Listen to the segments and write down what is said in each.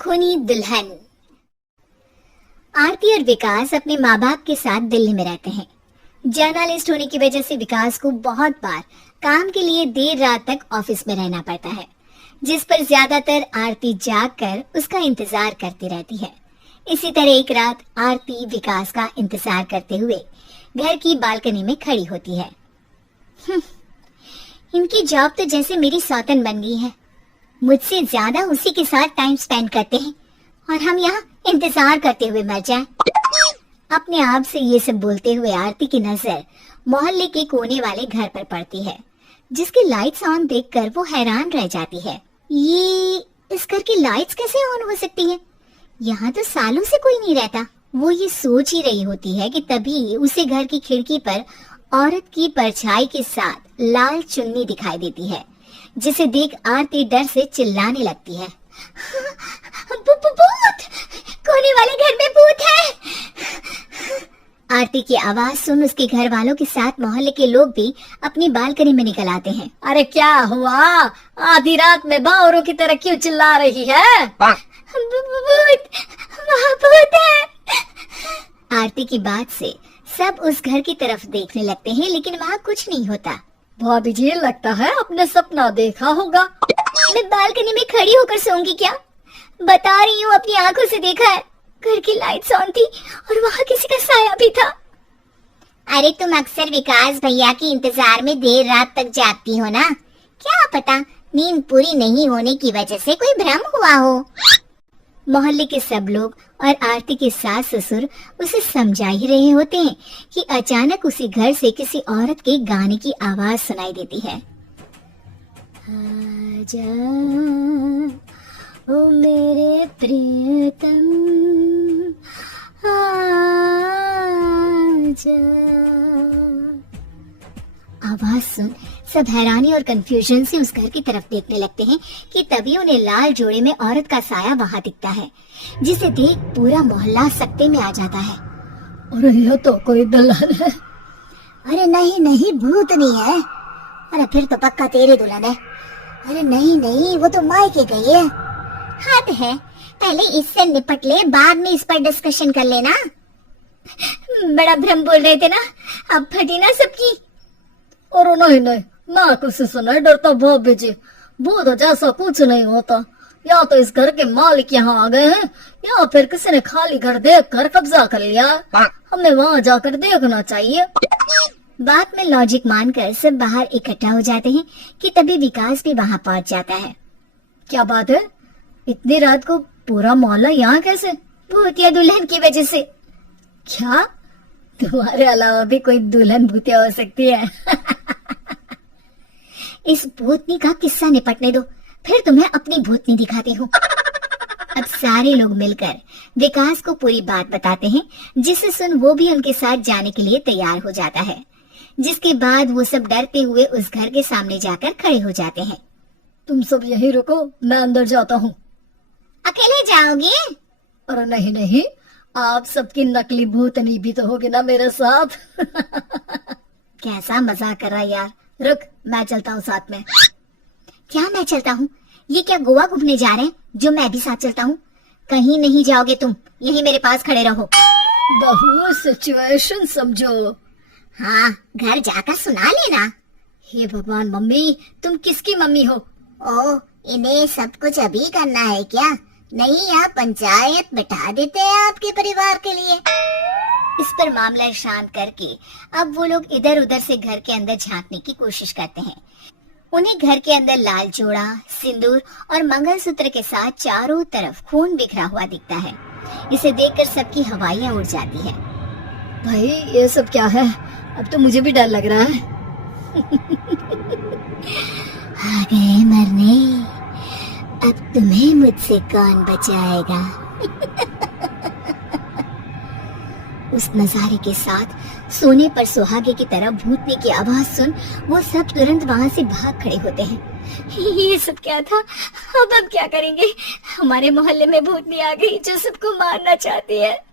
खूनी दुल्हन। आरती और विकास अपने माँ बाप के साथ दिल्ली में रहते हैं। जर्नलिस्ट होने की वजह से विकास को बहुत बार काम के लिए देर रात तक ऑफिस में रहना पड़ता है, जिस पर ज्यादातर आरती जागकर उसका इंतजार करती रहती है। इसी तरह एक रात आरती विकास का इंतजार करते हुए घर की बालकनी में खड़ी होती है। इनकी जॉब तो जैसे मेरी सौतन बन गई है। मुझसे ज्यादा उसी के साथ टाइम स्पेंड करते हैं और हम यहाँ इंतजार करते हुए मर जाएं। अपने आप से ये सब बोलते हुए आरती की नजर मोहल्ले के कोने वाले घर पर पड़ती है, जिसकी लाइट्स ऑन देखकर वो हैरान रह जाती है। ये इस घर की लाइट्स कैसे ऑन हो सकती है? यहाँ तो सालों से कोई नहीं रहता। वो ये सोच ही रही होती है कि तभी उसे घर की खिड़की पर औरत की परछाई के साथ लाल चुन्नी दिखाई देती है, जिसे देख आरती डर से चिल्लाने लगती है। भूत! कोने वाले घर में भूत है! आरती की आवाज सुन उसके घर वालों के साथ मोहल्ले के लोग भी अपनी बालकनी में निकल आते हैं। अरे क्या हुआ? आधी रात में बावरों की तरह क्यों चिल्ला रही है? भूत! वहाँ भूत है! आरती की बात से सब उस घर की तरफ देखने लगते हैं, लेकिन वहाँ कुछ नहीं होता। भाभी जी, लगता है आपने सपना देखा होगा। मैं बालकनी में खड़ी होकर सोऊंगी क्या? बता रही हूँ, अपनी आंखों से देखा है। घर की लाइट्स ऑन थी और वहाँ किसी का साया भी था। अरे तुम अक्सर विकास भैया के इंतजार में देर रात तक जागती हो ना, क्या पता नींद पूरी नहीं होने की वजह से कोई भ्रम हुआ हो। मोहल्ले के सब लोग और आरती के सास ससुर उसे समझा ही रहे होते हैं कि अचानक उसी घर से किसी औरत के गाने की आवाज सुनाई देती है। आजा ओ मेरे प्रियतम, आजा। आवाज सुन सब हैरानी और कंफ्यूजन से उस घर की तरफ देखने लगते हैं कि तभी उन्हें लाल जोड़े में औरत का साया वहाँ दिखता है, जिसे देख पूरा मोहल्ला सकते में आ जाता है। अरे ये तो कोई दुल्हन है। अरे नहीं नहीं, भूत नहीं है। अरे फिर तो पक्का तेरी दुल्हन है। अरे नहीं नहीं, वो तो मायके गई है। हद है, पहले इससे निपट ले, बाद में इस पर डिस्कशन कर लेना। बड़ा भ्रम बोल रहे थे ना, अब फटी ना सबकी। और नहीं नहीं, ना किसी से नहीं डरता भाभी जी। भूत जैसा कुछ नहीं होता। या तो इस घर के मालिक यहाँ आ गए हैं, या फिर किसी ने खाली घर देख कर कब्जा कर लिया। हमें वहाँ जाकर देखना चाहिए। बात में लॉजिक मानकर सब बाहर इकट्ठा हो जाते हैं कि तभी विकास भी वहाँ पहुँच जाता है। क्या बात है? इतनी रात को पूरा मोहल्ला यहाँ कैसे? भूतिया दुल्हन की वजह से। क्या तुम्हारे अलावा भी कोई दुल्हन भूतिया हो सकती है? इस भूतनी का किस्सा निपटने दो, फिर तुम्हें अपनी भूतनी दिखाती हूँ। अब सारे लोग मिलकर विकास को पूरी बात बताते हैं, जिसे सुन वो भी उनके साथ जाने के लिए तैयार हो जाता है। जिसके बाद वो सब डरते हुए उस घर के सामने जाकर खड़े हो जाते हैं। तुम सब यहीं रुको, मैं अंदर जाता हूँ। अकेले जाओगे? अरे नहीं नहीं, आप सबकी नकली भूतनी भी तो होगी ना मेरे साथ। कैसा मजाक कर रहा है यार। रुक, मैं चलता हूँ साथ में। क्या मैं चलता हूँ? ये क्या गोवा घूमने जा रहे हैं जो मैं भी साथ चलता हूँ? कहीं नहीं जाओगे तुम, यहीं मेरे पास खड़े रहो। बहू सिचुएशन समझो। हाँ, घर जाकर सुना लेना। हे भगवान, मम्मी तुम किसकी मम्मी हो? ओ, इन्हें सब कुछ अभी करना है क्या? नहीं, यहाँ पंचायत बैठा देते हैं आपके परिवार के लिए। इस पर मामला शांत करके अब वो लोग इधर उधर से घर के अंदर झांकने की कोशिश करते हैं। उन्हें घर के अंदर लाल जोड़ा, सिंदूर और मंगलसूत्र के साथ चारों तरफ खून बिखरा हुआ दिखता है। इसे देखकर सबकी हवाइयाँ उड़ जाती है। भाई ये सब क्या है? अब तो मुझे भी डर लग रहा है। आ गए मरने, अब तुम्हें मुझसे कौन बचाएगा? उस नजारे के साथ सोने पर सुहागे की तरह भूतनी की आवाज सुन वो सब तुरंत वहाँ से भाग खड़े होते हैं। ये सब क्या था? अब क्या करेंगे? हमारे मोहल्ले में भूतनी आ गई जो सबको मारना चाहती है।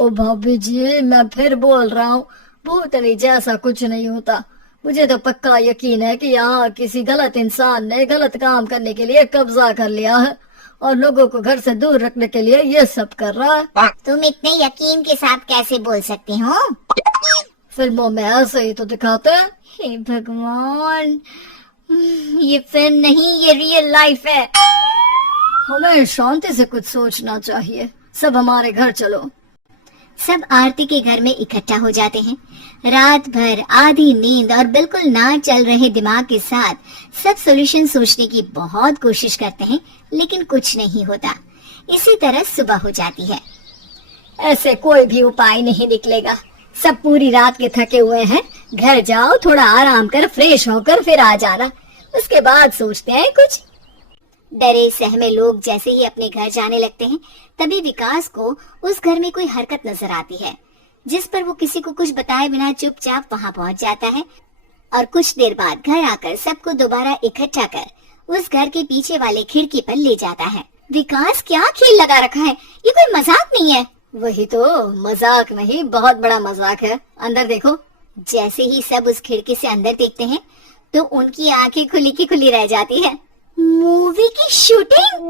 ओ भाभी जी, मैं फिर बोल रहा हूँ, भूतनी जैसा कुछ नहीं होता। मुझे तो पक्का यकीन है कि यहाँ किसी गलत इंसान ने गलत काम करने के लिए कब्जा कर लिया है और लोगों को घर से दूर रखने के लिए ये सब कर रहा है। तुम इतने यकीन के साथ कैसे बोल सकते हो? फिल्मों में ऐसे ही तो दिखाते हैं। हे भगवान, ये फिल्म नहीं, ये रियल लाइफ है। हमें शांति से कुछ सोचना चाहिए। सब हमारे घर चलो। सब आरती के घर में इकट्ठा हो जाते हैं। रात भर आधी नींद और बिल्कुल ना चल रहे दिमाग के साथ सब सॉल्यूशन सोचने की बहुत कोशिश करते हैं, लेकिन कुछ नहीं होता। इसी तरह सुबह हो जाती है। ऐसे कोई भी उपाय नहीं निकलेगा। सब पूरी रात के थके हुए हैं। घर जाओ, थोड़ा आराम कर, फ्रेश होकर फिर आ जाना। उसके बाद सोचते हैं कुछ। डरे सहमे लोग जैसे ही अपने घर जाने लगते हैं, तभी विकास को उस घर में कोई हरकत नजर आती है, जिस पर वो किसी को कुछ बताए बिना चुपचाप वहां पहुंच जाता है और कुछ देर बाद घर आकर सबको दोबारा इकट्ठा कर उस घर के पीछे वाले खिड़की पर ले जाता है। विकास, क्या खेल लगा रखा है? ये कोई मजाक नहीं है। वही तो, मजाक नहीं, बहुत बड़ा मजाक है। अंदर देखो। जैसे ही सब उस खिड़की से अंदर देखते हैं तो उनकी आंखें खुली की खुली रह जाती है। मूवी की शूटिंग?